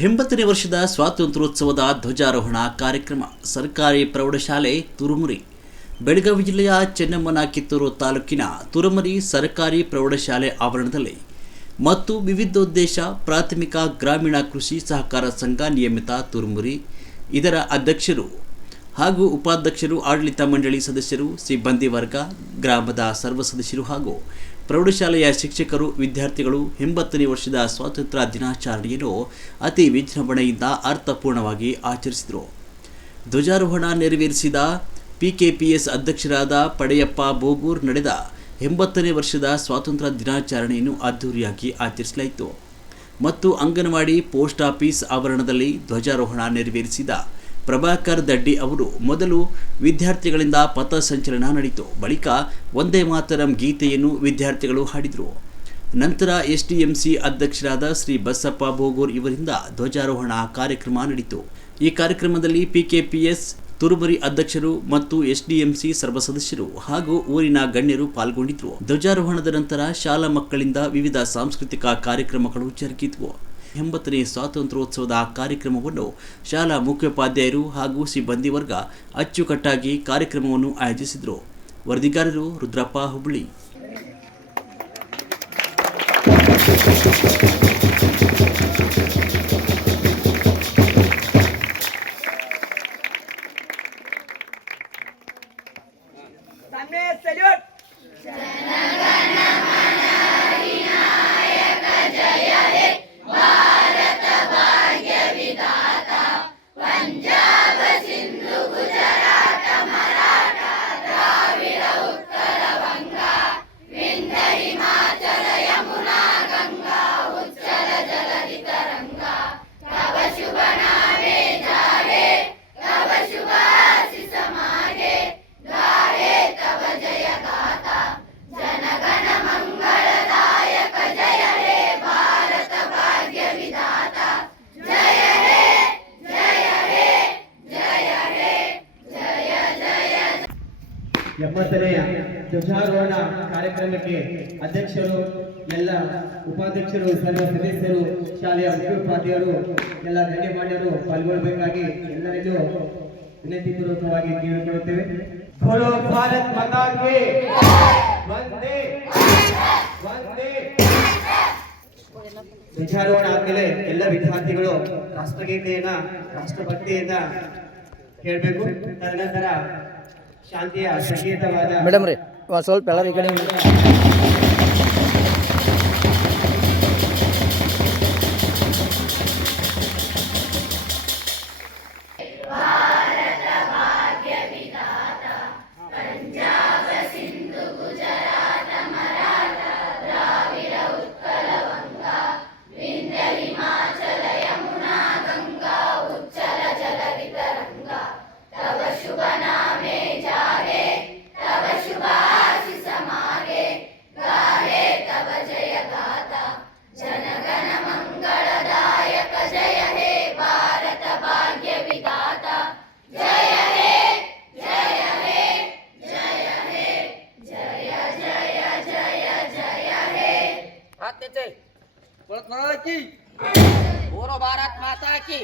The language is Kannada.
ಎಂಬತ್ತನೇ ವರ್ಷದ ಸ್ವಾತಂತ್ರ್ಯೋತ್ಸವದ ಧ್ವಜಾರೋಹಣ ಕಾರ್ಯಕ್ರಮ ಸರ್ಕಾರಿ ಪ್ರೌಢಶಾಲೆ ತುರುಮುರಿ. ಬೆಳಗಾವಿ ಜಿಲ್ಲೆಯ ಚೆನ್ನಮ್ಮನ ಕಿತ್ತೂರು ತಾಲೂಕಿನ ತುರುಮರಿ ಸರ್ಕಾರಿ ಪ್ರೌಢಶಾಲೆ ಆವರಣದಲ್ಲಿ ಮತ್ತು ವಿವಿಧೋದ್ದೇಶ ಪ್ರಾಥಮಿಕ ಗ್ರಾಮೀಣ ಕೃಷಿ ಸಹಕಾರ ಸಂಘ ನಿಯಮಿತ ತುರುಮುರಿ ಇದರ ಅಧ್ಯಕ್ಷರು ಹಾಗೂ ಉಪಾಧ್ಯಕ್ಷರು, ಆಡಳಿತ ಮಂಡಳಿ ಸದಸ್ಯರು, ಸಿಬ್ಬಂದಿ ವರ್ಗ, ಗ್ರಾಮದ ಸರ್ವ ಸದಸ್ಯರು ಹಾಗೂ ಪ್ರೌಢಶಾಲೆಯ ಶಿಕ್ಷಕರು, ವಿದ್ಯಾರ್ಥಿಗಳು 80ನೇ ವರ್ಷದ ಸ್ವಾತಂತ್ರ್ಯ ದಿನಾಚರಣೆಯನ್ನು ಅತಿ ವಿಜೃಂಭಣೆಯಿಂದ ಅರ್ಥಪೂರ್ಣವಾಗಿ ಆಚರಿಸಿದರು. ಧ್ವಜಾರೋಹಣ ನೆರವೇರಿಸಿದ ಪಿಕೆಪಿಎಸ್ ಅಧ್ಯಕ್ಷರಾದ ಪಡೆಯಪ್ಪ ಬೋಗೂರ್ ನಡೆದ 80ನೇ ವರ್ಷದ ಸ್ವಾತಂತ್ರ್ಯ ದಿನಾಚರಣೆಯನ್ನು ಅದ್ದೂರಿಯಾಗಿ ಆಚರಿಸಲಾಯಿತು ಮತ್ತು ಅಂಗನವಾಡಿ ಪೋಸ್ಟ್ ಆಫೀಸ್ ಆವರಣದಲ್ಲಿ ಧ್ವಜಾರೋಹಣ ನೆರವೇರಿಸಿದ ಪ್ರಭಾಕರ್ ದಡ್ಡಿ ಅವರು ಮೊದಲು ವಿದ್ಯಾರ್ಥಿಗಳಿಂದ ಪಥಸಂಚಲನ ನಡೆಯಿತು. ಬಳಿಕ ವಂದೇ ಮಾತರಂ ಗೀತೆಯನ್ನು ವಿದ್ಯಾರ್ಥಿಗಳು ಹಾಡಿದರು. ನಂತರ ಎಸ್ಡಿಎಂಸಿ ಅಧ್ಯಕ್ಷರಾದ ಶ್ರೀ ಬಸಪ್ಪ ಬೋಗೂರ್ ಇವರಿಂದ ಧ್ವಜಾರೋಹಣ ಕಾರ್ಯಕ್ರಮ ನಡೆಯಿತು. ಈ ಕಾರ್ಯಕ್ರಮದಲ್ಲಿ ಪಿಕೆಪಿಎಸ್ ತುರುಮರಿ ಅಧ್ಯಕ್ಷರು ಮತ್ತು ಎಸ್ಡಿಎಂಸಿ ಸರ್ವ ಸದಸ್ಯರು ಹಾಗೂ ಊರಿನ ಗಣ್ಯರು ಪಾಲ್ಗೊಂಡಿದ್ದರು. ಧ್ವಜಾರೋಹಣದ ನಂತರ ಶಾಲಾ ಮಕ್ಕಳಿಂದ ವಿವಿಧ ಸಾಂಸ್ಕೃತಿಕ ಕಾರ್ಯಕ್ರಮಗಳು ಜರುಗಿದವು. 80ನೇ ಸ್ವಾತಂತ್ರ್ಯೋತ್ಸವದ ಕಾರ್ಯಕ್ರಮವನ್ನು ಶಾಲಾ ಮುಖ್ಯೋಪಾಧ್ಯಾಯರು ಹಾಗೂ ಸಿಬ್ಬಂದಿ ವರ್ಗ ಅಚ್ಚುಕಟ್ಟಾಗಿ ಕಾರ್ಯಕ್ರಮವನ್ನು ಆಯೋಜಿಸಿದರು. ವರದಿಗಾರರು ರುದ್ರಪ್ಪ ಹುಬ್ಬಳ್ಳಿ. ಎಪ್ಪತ್ತನೆಯ ಧ್ವಜಾರೋಹಣ ಕಾರ್ಯಕ್ರಮಕ್ಕೆ ಅಧ್ಯಕ್ಷರು, ಎಲ್ಲ ಉಪಾಧ್ಯಕ್ಷರು, ಸರ್ವ ಸದಸ್ಯರು, ಶಾಲೆಯ ಮುಖ್ಯೋಪಾಧ್ಯಾಯರು, ಎಲ್ಲ ಗಣ್ಯಮಾನ್ಯರು ಪಾಲ್ಗೊಳ್ಳಬೇಕಾಗಿ ಎಲ್ಲರಿಗೂ ವಿನಂತಿಪೂರ್ವಕವಾಗಿ ಕೇಳಿಕೊಳ್ಳುತ್ತೇವೆ. ಬೋಲೋ ಭಾರತ್ ಮಾತಾ ಕಿ ವಂದೇ ವಂದೇ. ಧ್ವಜಾರೋಹಣ ಆದ್ಮೇಲೆ ಎಲ್ಲ ವಿದ್ಯಾರ್ಥಿಗಳು ರಾಷ್ಟ್ರಗೀತೆಯನ್ನ, ರಾಷ್ಟ್ರಭಕ್ತಿಯನ್ನ ಹೇಳಬೇಕು. ತದನಂತರ ಶಾಂತಿಯ ಸಂಗೀತವಾದ ಮೇಡಮ್ ರೀ ಸ್ವಲ್ಪ ಎಲ್ಲರೂ ಈ ಕಡೆ बोलो भारत माता की